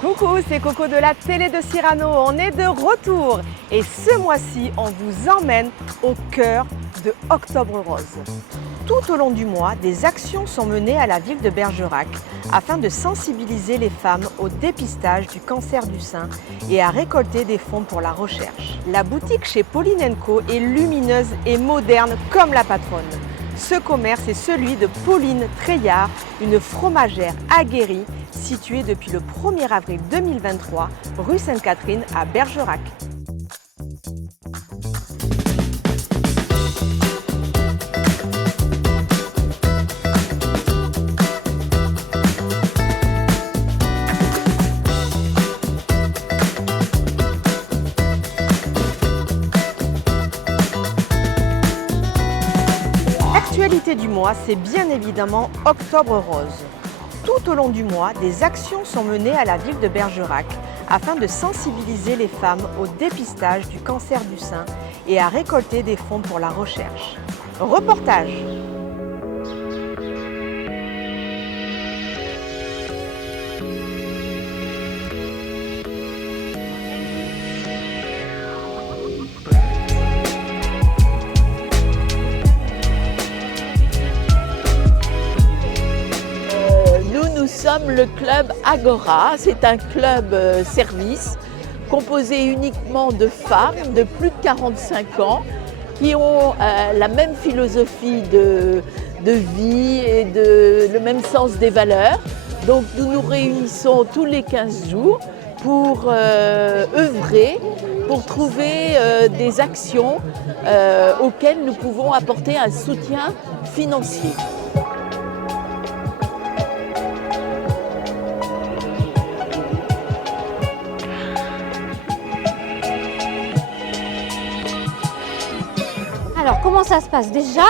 Coucou, c'est Coco de la télé de Cyrano, on est de retour et ce mois-ci, on vous emmène au cœur de Octobre Rose. Tout au long du mois, des actions sont menées à la ville de Bergerac afin de sensibiliser les femmes au dépistage du cancer du sein et à récolter des fonds pour la recherche. La boutique chez Pauline & Co est lumineuse et moderne comme la patronne. Ce commerce est celui de Pauline Treillard, une fromagère aguerrie située depuis le 1er avril 2023, rue Sainte-Catherine à Bergerac. L'actualité du mois, c'est bien évidemment Octobre Rose. Tout au long du mois, des actions sont menées à la ville de Bergerac afin de sensibiliser les femmes au dépistage du cancer du sein et à récolter des fonds pour la recherche. Reportage. Nous sommes le club Agora, c'est un club service composé uniquement de femmes de plus de 45 ans qui ont la même philosophie de vie et le même sens des valeurs. Donc nous nous réunissons tous les 15 jours pour œuvrer, pour trouver des actions auxquelles nous pouvons apporter un soutien financier. Alors comment ça se passe? Déjà,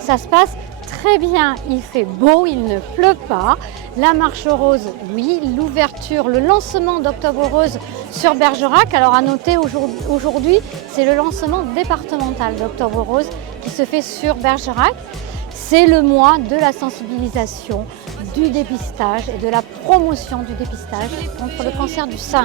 ça se passe très bien, il fait beau, il ne pleut pas. La marche rose, oui, l'ouverture, le lancement d'Octobre Rose sur Bergerac. Alors à noter aujourd'hui, c'est le lancement départemental d'Octobre Rose qui se fait sur Bergerac. C'est le mois de la sensibilisation, du dépistage et de la promotion du dépistage contre le cancer du sein.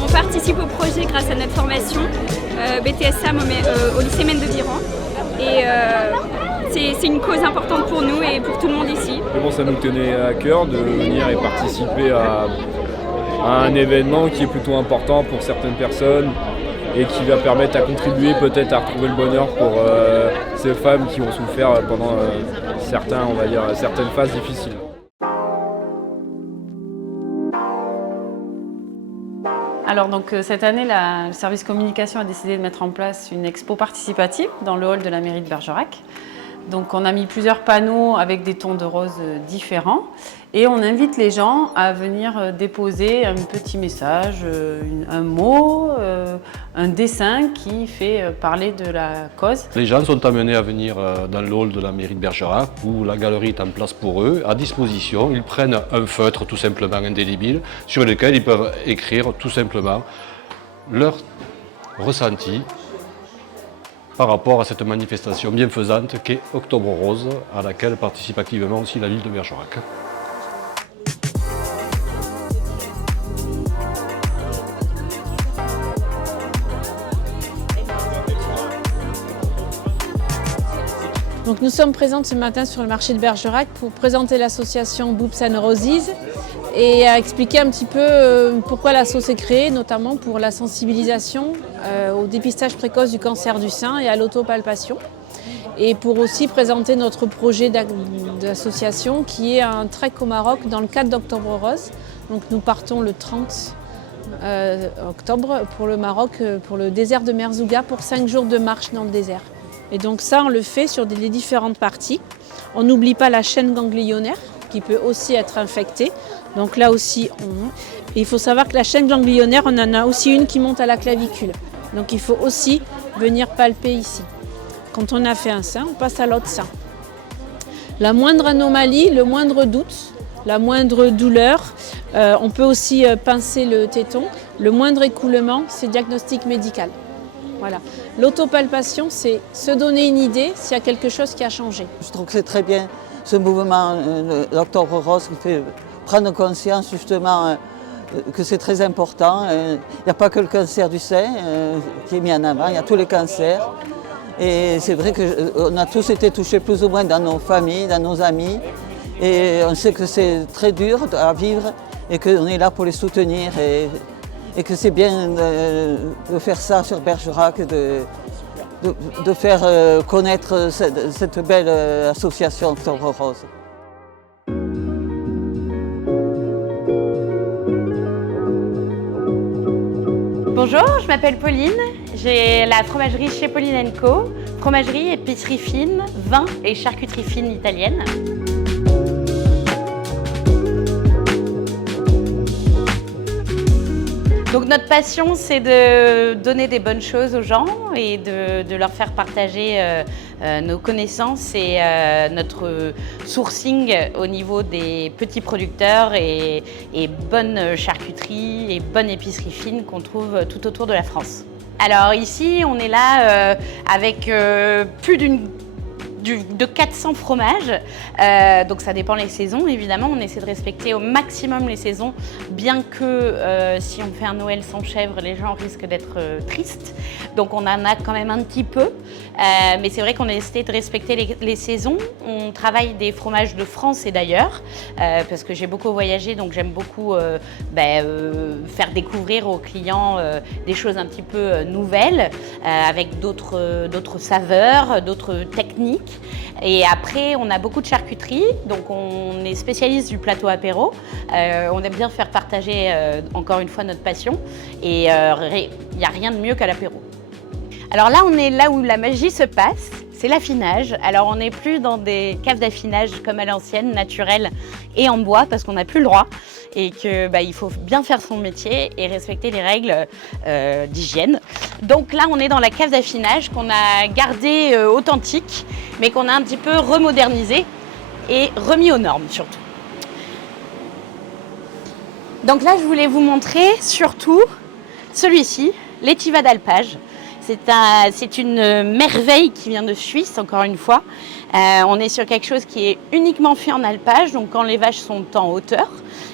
On participe au projet grâce à notre formation BTSA au lycée Mène de Biran et c'est une cause importante pour nous et pour tout le monde ici. Mais bon, ça nous tenait à cœur de venir et participer à un événement qui est plutôt important pour certaines personnes et qui va permettre à contribuer peut-être à retrouver le bonheur pour ces femmes qui ont souffert pendant certaines phases difficiles. Alors donc cette année, le service communication a décidé de mettre en place une expo participative dans le hall de la mairie de Bergerac. Donc on a mis plusieurs panneaux avec des tons de rose différents et on invite les gens à venir déposer un petit message, un mot, un dessin qui fait parler de la cause. Les gens sont amenés à venir dans le hall de la mairie de Bergerac où la galerie est en place pour eux, à disposition. Ils prennent un feutre tout simplement indélébile sur lequel ils peuvent écrire tout simplement leur ressenti par rapport à cette manifestation bienfaisante qu'est Octobre Rose, à laquelle participe activement aussi la ville de Bergerac. Donc nous sommes présentes ce matin sur le marché de Bergerac pour présenter l'association Boobs and Roses et expliquer un petit peu pourquoi l'asso s'est créée, notamment pour la sensibilisation au dépistage précoce du cancer du sein et à l'autopalpation. Et pour aussi présenter notre projet d'association qui est un trek au Maroc dans le cadre d'Octobre Rose. Donc nous partons le 30 octobre pour le Maroc, pour le désert de Merzouga, pour 5 jours de marche dans le désert. Et donc ça, on le fait sur les différentes parties. On n'oublie pas la chaîne ganglionnaire qui peut aussi être infectée. Donc là aussi, Et il faut savoir que la chaîne ganglionnaire, on en a aussi une qui monte à la clavicule. Donc il faut aussi venir palper ici. Quand on a fait un sein, on passe à l'autre sein. La moindre anomalie, le moindre doute, la moindre douleur, on peut aussi pincer le téton. Le moindre écoulement, c'est diagnostic médical. Voilà. L'autopalpation, c'est se donner une idée s'il y a quelque chose qui a changé. Je trouve que c'est très bien ce mouvement l'Octobre Rose qui fait prendre conscience justement que c'est très important. Il n'y a pas que le cancer du sein qui est mis en avant, il y a tous les cancers. Et c'est vrai qu'on a tous été touchés plus ou moins dans nos familles, dans nos amis. Et on sait que c'est très dur à vivre et qu'on est là pour les soutenir. Et que c'est bien de faire ça sur Bergerac, de faire connaître cette belle association Octobre Rose. Bonjour, je m'appelle Pauline, j'ai la fromagerie chez Pauline & Co, fromagerie, épicerie fine, vin et charcuterie fine italienne. Donc notre passion, c'est de donner des bonnes choses aux gens et de leur faire partager nos connaissances et notre sourcing au niveau des petits producteurs et bonnes charcuteries et bonnes épiceries fines qu'on trouve tout autour de la France. Alors ici, on est là avec plus de 400 fromages, donc ça dépend les saisons évidemment, on essaie de respecter au maximum les saisons, bien que si on fait un Noël sans chèvre, les gens risquent d'être tristes, donc on en a quand même un petit peu, mais c'est vrai qu'on essaie de respecter les saisons. On travaille des fromages de France et d'ailleurs, parce que j'ai beaucoup voyagé, donc j'aime beaucoup faire découvrir aux clients des choses un petit peu nouvelles, avec d'autres saveurs, d'autres techniques. Et après, on a beaucoup de charcuterie, donc on est spécialiste du plateau apéro. On aime bien faire partager encore une fois notre passion et il n'y a rien de mieux qu'à l'apéro. Alors là, on est là où la magie se passe, c'est l'affinage. Alors on n'est plus dans des caves d'affinage comme à l'ancienne, naturelles et en bois, parce qu'on n'a plus le droit et qu'il faut bien faire son métier et respecter les règles d'hygiène. Donc là, on est dans la cave d'affinage qu'on a gardée authentique, mais qu'on a un petit peu remodernisée et remis aux normes surtout. Donc là, je voulais vous montrer surtout celui-ci, l'étiva d'alpage. C'est une merveille qui vient de Suisse, encore une fois. On est sur quelque chose qui est uniquement fait en alpage, donc quand les vaches sont en hauteur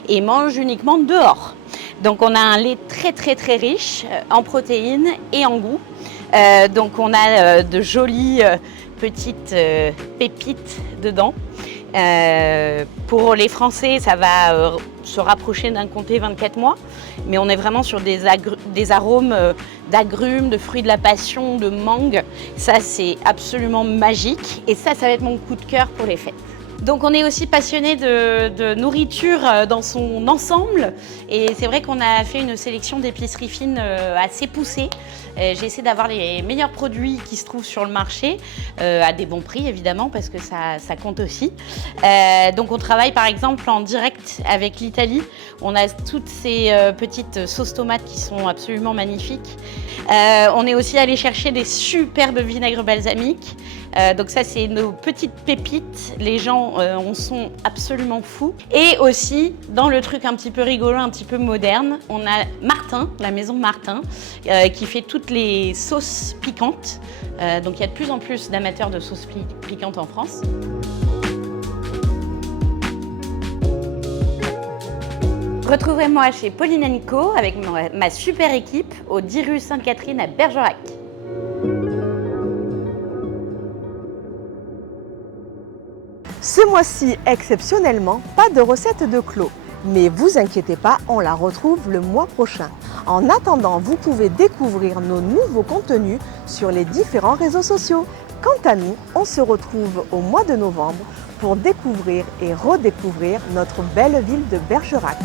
et mangent uniquement dehors. Donc on a un lait très très très riche en protéines et en goût. Donc on a de jolies petites pépites dedans. Pour les Français, ça va se rapprocher d'un comté 24 mois, mais on est vraiment sur des arômes d'agrumes, de fruits de la passion, de mangue. Ça, c'est absolument magique et ça va être mon coup de cœur pour les fêtes. Donc on est aussi passionné de nourriture dans son ensemble et c'est vrai qu'on a fait une sélection d'épiceries fines assez poussée. J'essaie d'avoir les meilleurs produits qui se trouvent sur le marché à des bons prix évidemment parce que ça compte aussi. Donc on travaille par exemple en direct avec l'Italie. On a toutes ces petites sauces tomates qui sont absolument magnifiques. On est aussi allé chercher des superbes vinaigres balsamiques. Donc ça c'est nos petites pépites, les gens en sont absolument fous. Et aussi dans le truc un petit peu rigolo, un petit peu moderne, on a Martin, la maison Martin, qui fait toutes les sauces piquantes. Donc il y a de plus en plus d'amateurs de sauces piquantes en France. Retrouvez-moi chez Pauline & Co avec ma super équipe au 10 rue Sainte-Catherine à Bergerac. Ce mois-ci, exceptionnellement, pas de recette de Clos. Mais vous inquiétez pas, on la retrouve le mois prochain. En attendant, vous pouvez découvrir nos nouveaux contenus sur les différents réseaux sociaux. Quant à nous, on se retrouve au mois de novembre pour découvrir et redécouvrir notre belle ville de Bergerac.